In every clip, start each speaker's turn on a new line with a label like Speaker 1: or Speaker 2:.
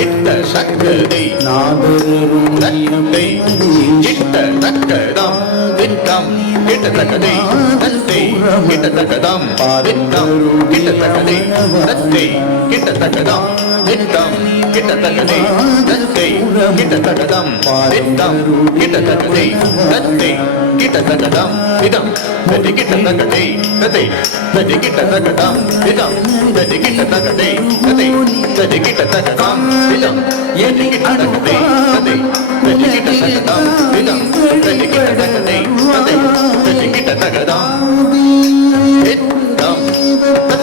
Speaker 1: இட்ட தக்கதை
Speaker 2: நாதரும்
Speaker 1: தத்தை இட்ட தக்கதாம் தித்தம் இட்ட சக்கதை
Speaker 2: நாதரும்
Speaker 1: தத்தை இட்ட தக்கதாம் தித்தம் இட்ட தக்கதை தத்தை இட்ட தக்கதாம் தித்தம் இட்ட தக்கதை தத்தை இட்ட தக்கதாம் தித்தம் இட்ட தக்கதை தத்தை இட்ட தக்கதாம் தித்தம் இட்ட தக்கதை தத்தை இட்ட தக்கதாம் இதம் தட்டி கிட்ட தக்கதை தத்தை தட்டி கிட்ட தக்கதாம் இதம் தட்டி கிட்ட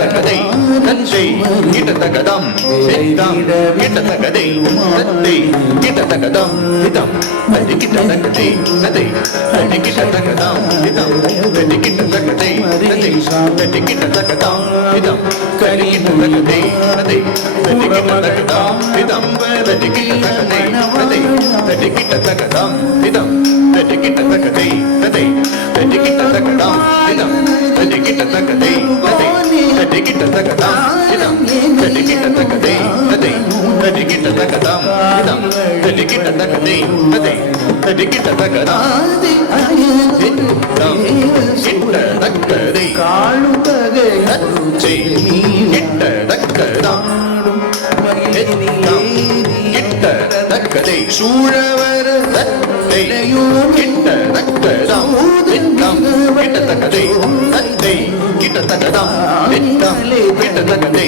Speaker 1: தக்கதை தத்தை கிட்ட தக்கதாம் தித்தம் கிட்ட தக்கதை தத்தை கிட்ட தக்கதாம் தித்தம் கிட்ட தக்கதை தத்தை கிட்ட தக்கதாம் தித்தம் கிட்ட தக்கதை அது கிட்ட தக்கதாம் தித்தம் கிட்ட தக்கதை தத்தை கிட்ட தக்கதாம் தித்தம் தட்டி கிட்ட தக்கதை தத்தை தட்டி கிட்ட தக்கதாம் தித்தம் தட்டி கிட்ட தக்கதை தத்தை தட்டி கிட்ட தக்கதாம் தித்தம் கரி கிட்ட தக்கதை தத்தை தட்டி கிட்ட அது தித்தம் கதை கிட்ட தக்கதை தத்தை தட்டி கிட்ட தக்கதாம் தித்தம் தட்டி கிட்ட தக்கதை தத்தை தட்டி கிட்ட தக்கதாம் தித்தம் சூழவர கிட்ட தக்கதாம் கிட்ட தக்கதை தத்தை கிட்ட தக்கதாம் தித்தம் கிட்ட தக்கதை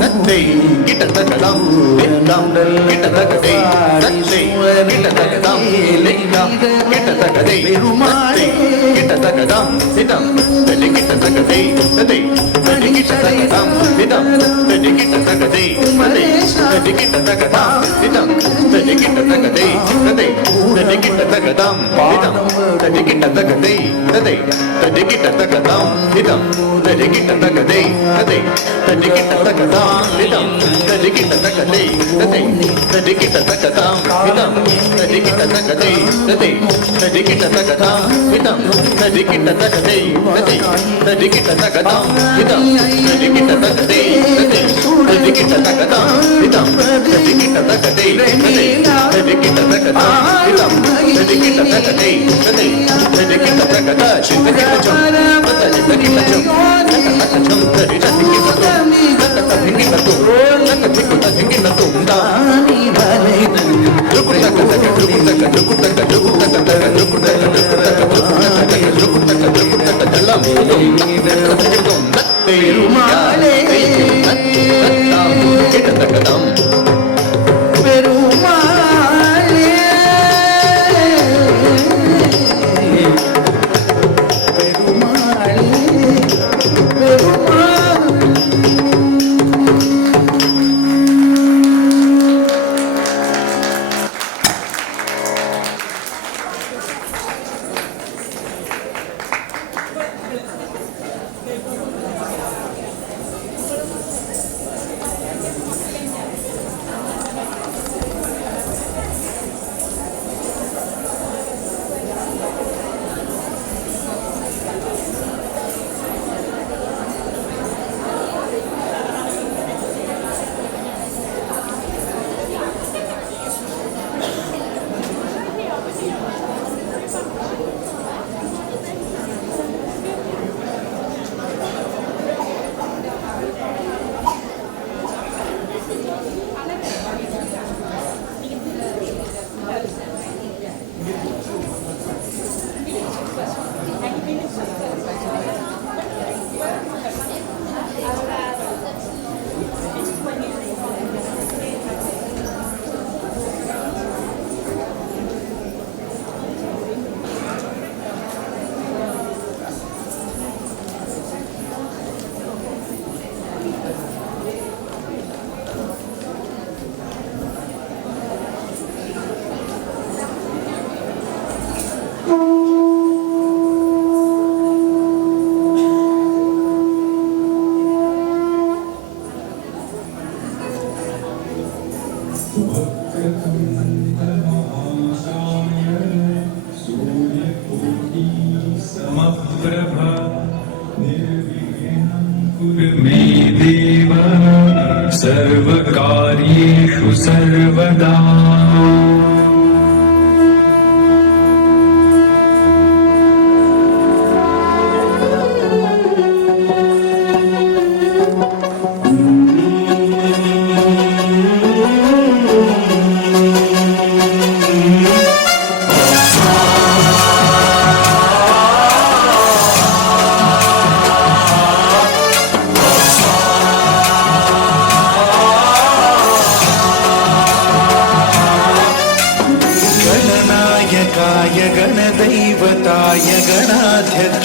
Speaker 1: தத்தை கிட்ட தக்கதாம் தித்தம் கிட்ட தக்கதை தத்தை கிட்ட தக்கதாம் தித்தம் கிட்ட தக்கதை தத்தை கிட்ட தக்கதாம் தித்தம் தட்டி கிட்ட தக்கதை தத்தை தட்டி கிட்ட தக்கதாம் தித்தம் தட்டி கிட்ட தக்கதை தத்தை தட்டி கிட்ட தக்கதாம் தித்தம் தட்டி கிட்ட தக்கதை தத்தை தட்டி கிட்ட தக்கதாம் தித்தம் தட்டி கிட்ட தக்கதை தத்தை தட்டி கிட்ட தக்கதாம் தித்தம் தட்டி கிட்ட தக்கதை தத்தை தட்டி கிட்ட தக்கதாம் தித்தம் தட்டி கிட்ட தக்கதை தத்தை தட்டி கிட்ட தக்கதாம் தித்தம் தட்டி கிட்ட தக்கதை தத்தை தட்டி கிட்ட தக்கதாம் தித்தம் தட்டி கிட்ட தக்கதை தத்தை தட்டி கிட்ட தக்கதாம் தித்தம் தட்டி கிட்ட தக்கதை தத்தை தட்டி கிட்ட தக்கதாம் தித்தம் தட்டி கிட்ட தக்கதை தத்தை தட்டி கிட்ட தக்கதாம் தித்தம் தட்டி கிட்ட தக்கதை
Speaker 3: చిన్న కింద ప్రకట చిన్న కింద
Speaker 4: చిన్న కింద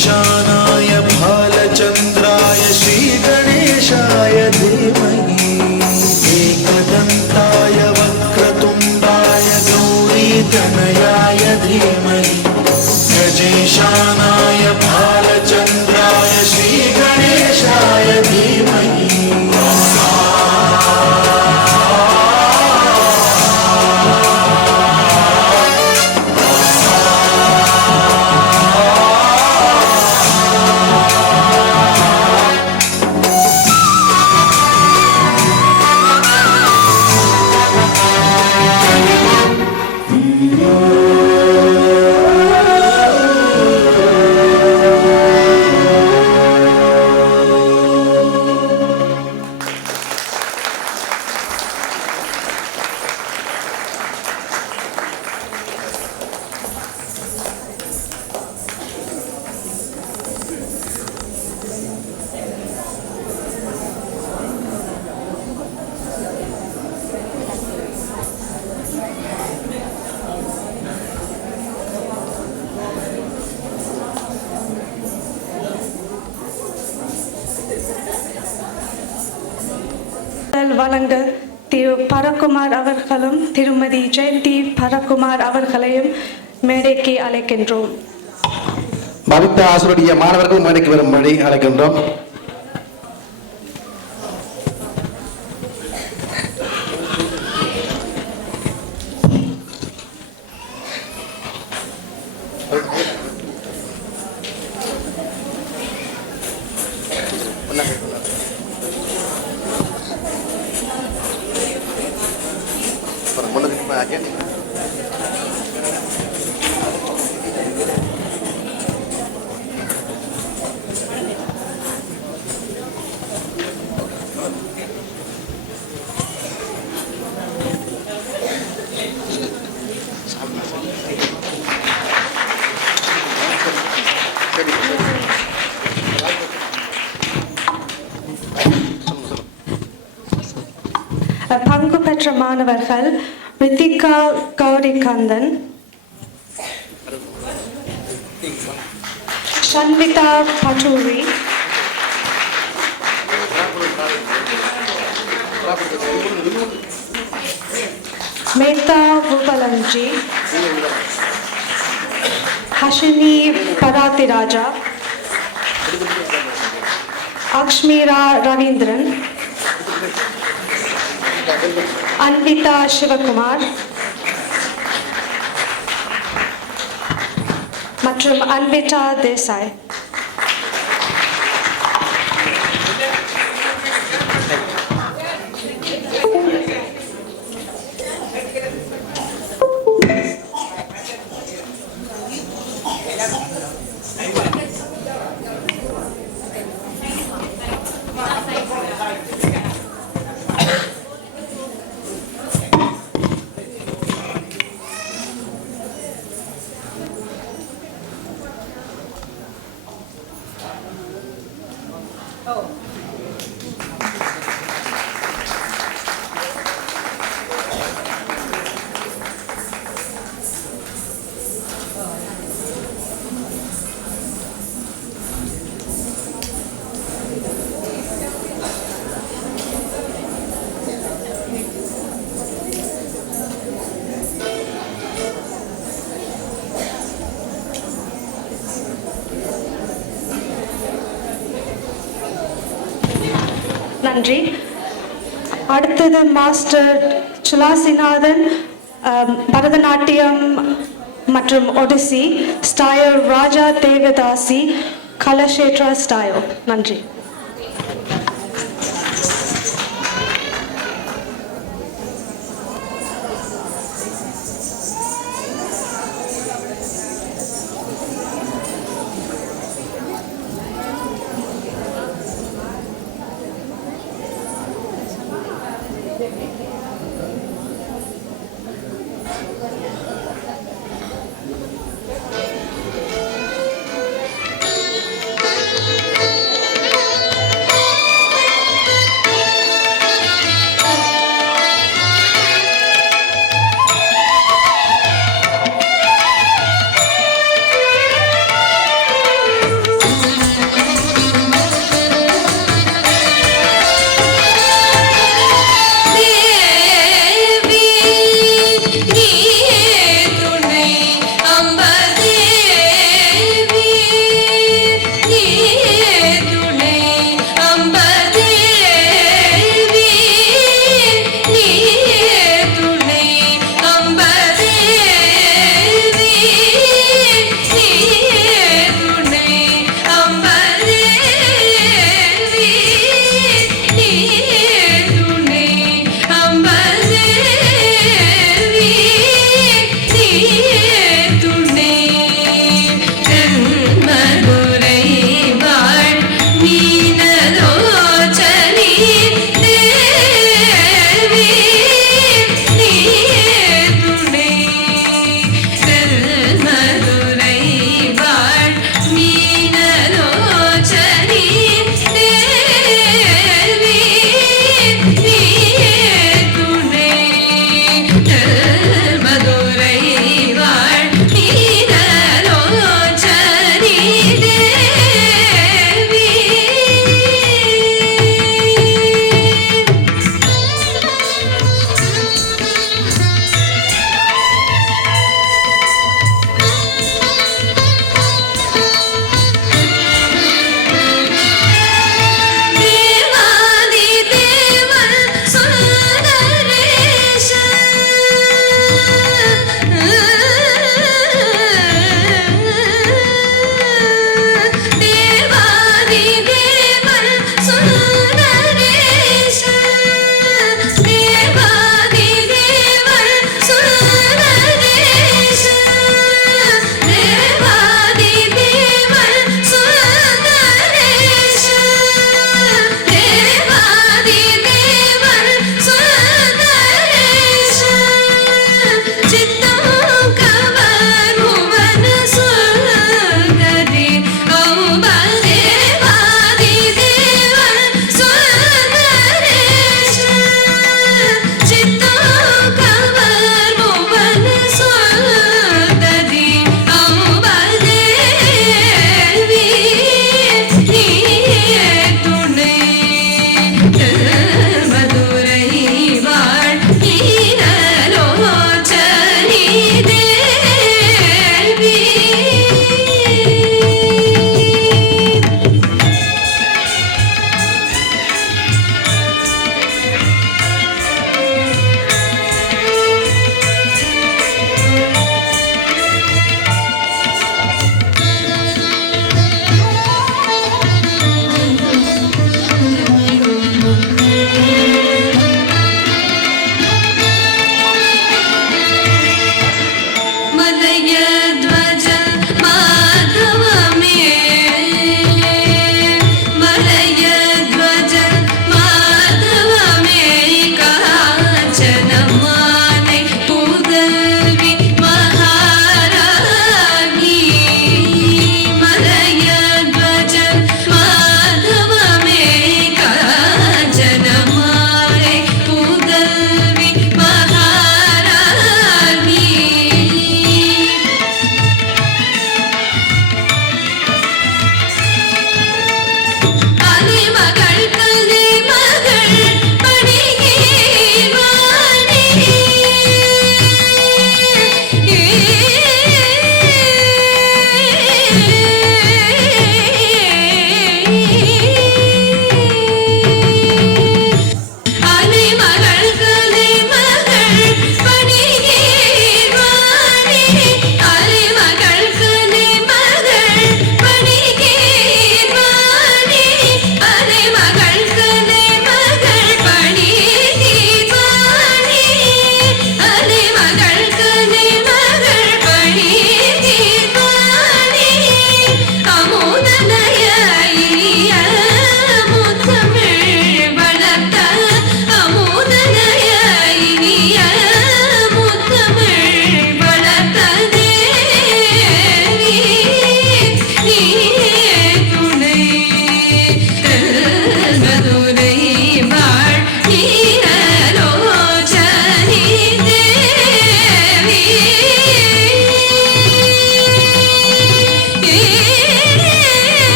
Speaker 4: nation
Speaker 5: முதல் வழங்க திரு பரக்குமார் அவர்களும் திருமதி ஜெயந்தி பரக்குமார் அவர்களையும் மேடைக்கு அழைக்கின்றோம்.
Speaker 1: மதித்த ஆசிரியருடைய மாணவர்கள் மேடைக்கு வரும்படி அழைக்கின்றோம்.
Speaker 5: மாணவர்கள் ரித்திகா கௌரிகந்தன் ஷன்விதா பட்டூரி மேத்தா பூபலஞ்சி ஹஷினி பராத்திராஜா அக்ஷ்மீரா ரவீந்திரன் அன்விதா சிவகுமார். மற்றும் அன்விதா தேசாய். நன்றி. அடுத்தது மாஸ்டர் சுலாசிநாதன் பரதநாட்டியம் மற்றும் ஒடிசி ஸ்டாயர் ராஜா தேவதாசி கலஷேத்ரா ஸ்டாயோ நன்றி.
Speaker 6: de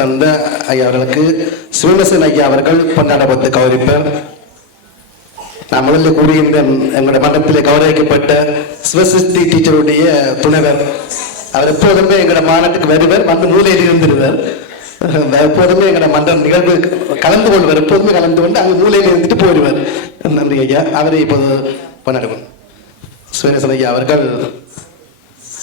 Speaker 6: தந்த ஐயா அவர்களுக்கு சிவனசன் ஐயா அவர்கள் பொன்னாடப்பட்டு கௌரிப்பர் நான் முதல்ல கூறியிருந்த எங்களுடைய மன்றத்தில் கௌரவிக்கப்பட்ட சிவசக்தி டீச்சருடைய துணைவர். அவர் எப்போதுமே எங்களோட மாநாட்டுக்கு வருவர் வந்து மூலையில் இருந்துருவார் எப்போதுமே எங்களோட மன்றம் நிகழ்வு கலந்து கொள்வார் எப்போதுமே கலந்து கொண்டு அங்கே மூலையில் இருந்துட்டு போயிடுவார். நன்றி ஐயா. அவரை இப்போது கொண்டாடுவோம் சிவனேசன் ஐயா அவர்கள்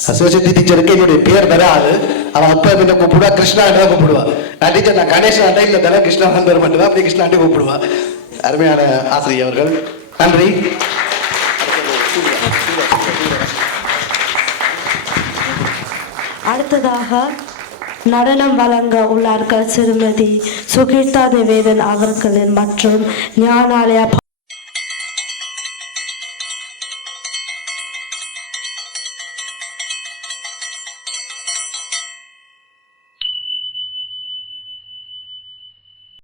Speaker 6: அசோசியேட் டீச்சருக்கு என்னுடைய பேர் வராது. அவன் அப்பா என்ன கூப்பிடுவா கிருஷ்ணா தான் கூப்பிடுவான் நான் டீச்சர் நான் கணேசன் அண்டை இல்லை தலை கிருஷ்ணா தான் வர மாட்டேவா அப்படி கிருஷ்ணா அண்டை கூப்பிடுவான் அருமையான ஆசிரியர் அவர்கள். நன்றி.
Speaker 7: அடுத்ததாக நடனம் வழங்க உள்ளார்கள் திருமதி சுகீர்த்தா தேவேதன் அவர்களின் மற்றும் ஞானாலயா